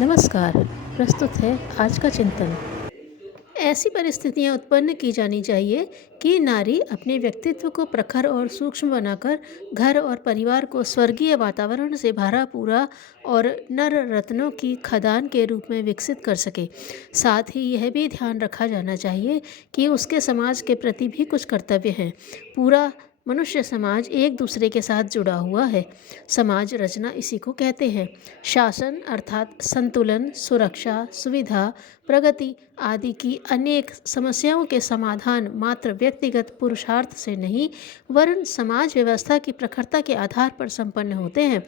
नमस्कार। प्रस्तुत है आज का चिंतन। ऐसी परिस्थितियां उत्पन्न की जानी चाहिए कि नारी अपने व्यक्तित्व को प्रखर और सूक्ष्म बनाकर घर और परिवार को स्वर्गीय वातावरण से भरा पूरा और नर रत्नों की खदान के रूप में विकसित कर सके। साथ ही यह भी ध्यान रखा जाना चाहिए कि उसके समाज के प्रति भी कुछ कर्तव्य हैं। पूरा मनुष्य समाज एक दूसरे के साथ जुड़ा हुआ है। समाज रचना इसी को कहते हैं। शासन अर्थात संतुलन, सुरक्षा, सुविधा, प्रगति आदि की अनेक समस्याओं के समाधान मात्र व्यक्तिगत पुरुषार्थ से नहीं, वरन समाज व्यवस्था की प्रखरता के आधार पर संपन्न होते हैं।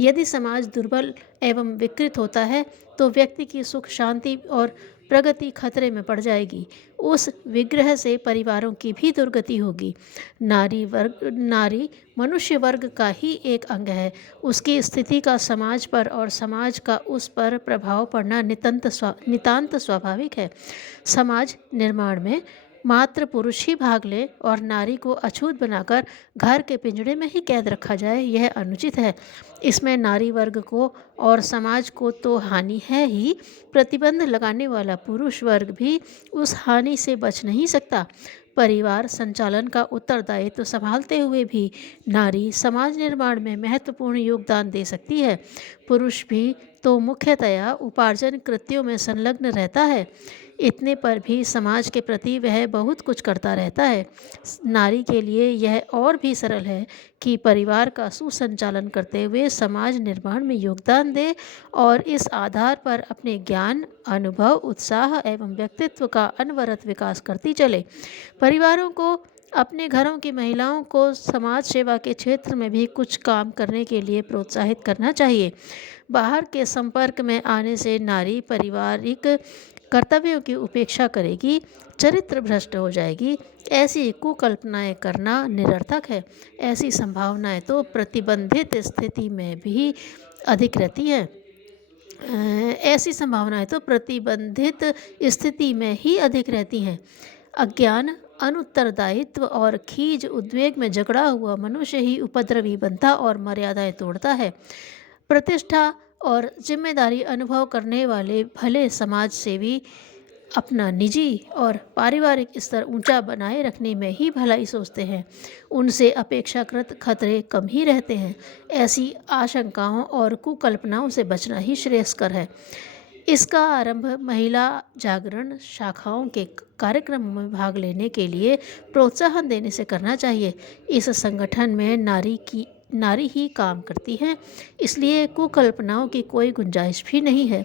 यदि समाज दुर्बल एवं विकृत होता है तो व्यक्ति की सुख शांति और प्रगति खतरे में पड़ जाएगी। उस विग्रह से परिवारों की भी दुर्गति होगी। नारी मनुष्य वर्ग का ही एक अंग है। उसकी स्थिति का समाज पर और समाज का उस पर प्रभाव पड़ना नितांत स्वाभाविक है। समाज निर्माण में मात्र पुरुष ही भाग ले और नारी को अछूत बनाकर घर के पिंजड़े में ही कैद रखा जाए, यह अनुचित है। इसमें नारी वर्ग को और समाज को तो हानि है ही, प्रतिबंध लगाने वाला पुरुष वर्ग भी उस हानि से बच नहीं सकता। परिवार संचालन का उत्तरदायित्व संभालते हुए भी नारी समाज निर्माण में महत्वपूर्ण योगदान दे सकती है। पुरुष भी तो मुख्यतया उपार्जन कृत्यों में संलग्न रहता है। इतने पर भी समाज के प्रति वह बहुत कुछ करता रहता है। नारी के लिए यह और भी सरल है कि परिवार का सुसंचालन करते हुए समाज निर्माण में योगदान दे और इस आधार पर अपने ज्ञान, अनुभव, उत्साह एवं व्यक्तित्व का अनवरत विकास करती चले। परिवारों को अपने घरों की महिलाओं को समाज सेवा के क्षेत्र में भी कुछ काम करने के लिए प्रोत्साहित करना चाहिए। बाहर के संपर्क में आने से नारी पारिवारिक कर्तव्यों की उपेक्षा करेगी, चरित्र भ्रष्ट हो जाएगी। ऐसी कुकल्पनाएं करना निरर्थक है। ऐसी संभावनाएं तो प्रतिबंधित स्थिति में भी अधिक रहती हैं। ऐसी संभावनाएं तो प्रतिबंधित स्थिति में ही अधिक रहती हैं। अज्ञान, अनुत्तरदायित्व और खीज उद्वेग में जकड़ा हुआ मनुष्य ही उपद्रवी बनता और मर्यादाएं तोड़ता है। प्रतिष्ठा और जिम्मेदारी अनुभव करने वाले भले समाज सेवी अपना निजी और पारिवारिक स्तर ऊंचा बनाए रखने में ही भलाई सोचते हैं। उनसे अपेक्षाकृत खतरे कम ही रहते हैं। ऐसी आशंकाओं और कुकल्पनाओं से बचना ही श्रेयस्कर है। इसका आरंभ महिला जागरण शाखाओं के कार्यक्रमों में भाग लेने के लिए प्रोत्साहन देने से करना चाहिए। इस संगठन में नारी ही काम करती है, इसलिए कुकल्पनाओं की कोई गुंजाइश भी नहीं है।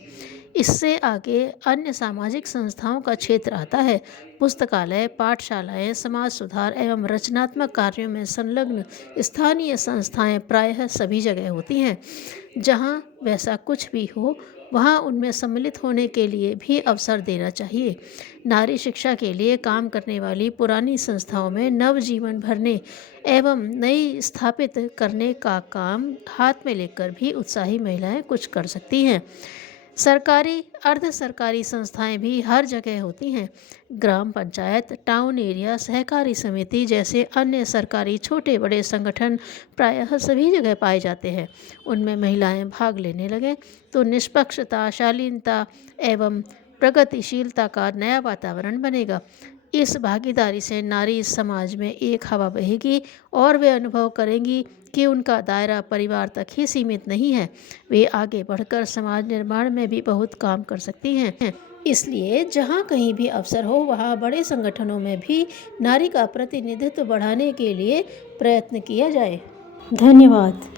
इससे आगे अन्य सामाजिक संस्थाओं का क्षेत्र आता है। पुस्तकालय, पाठशालाएं, समाज सुधार एवं रचनात्मक कार्यों में संलग्न स्थानीय संस्थाएं प्रायः सभी जगह होती हैं। जहां वैसा कुछ भी हो वहां उनमें सम्मिलित होने के लिए भी अवसर देना चाहिए। नारी शिक्षा के लिए काम करने वाली पुरानी संस्थाओं में नवजीवन भरने एवं नई स्थापित करने का काम हाथ में लेकर भी उत्साही महिलाएं कुछ कर सकती हैं। सरकारी, अर्ध सरकारी संस्थाएं भी हर जगह होती हैं। ग्राम पंचायत, टाउन एरिया, सहकारी समिति जैसे अन्य सरकारी छोटे बड़े संगठन प्रायः सभी जगह पाए जाते हैं। उनमें महिलाएं भाग लेने लगें तो निष्पक्षता, शालीनता एवं प्रगतिशीलता का नया वातावरण बनेगा। इस भागीदारी से नारी समाज में एक हवा बहेगी और वे अनुभव करेंगी कि उनका दायरा परिवार तक ही सीमित नहीं है। वे आगे बढ़कर समाज निर्माण में भी बहुत काम कर सकती हैं। इसलिए जहाँ कहीं भी अवसर हो वहाँ बड़े संगठनों में भी नारी का प्रतिनिधित्व बढ़ाने के लिए प्रयत्न किया जाए। धन्यवाद।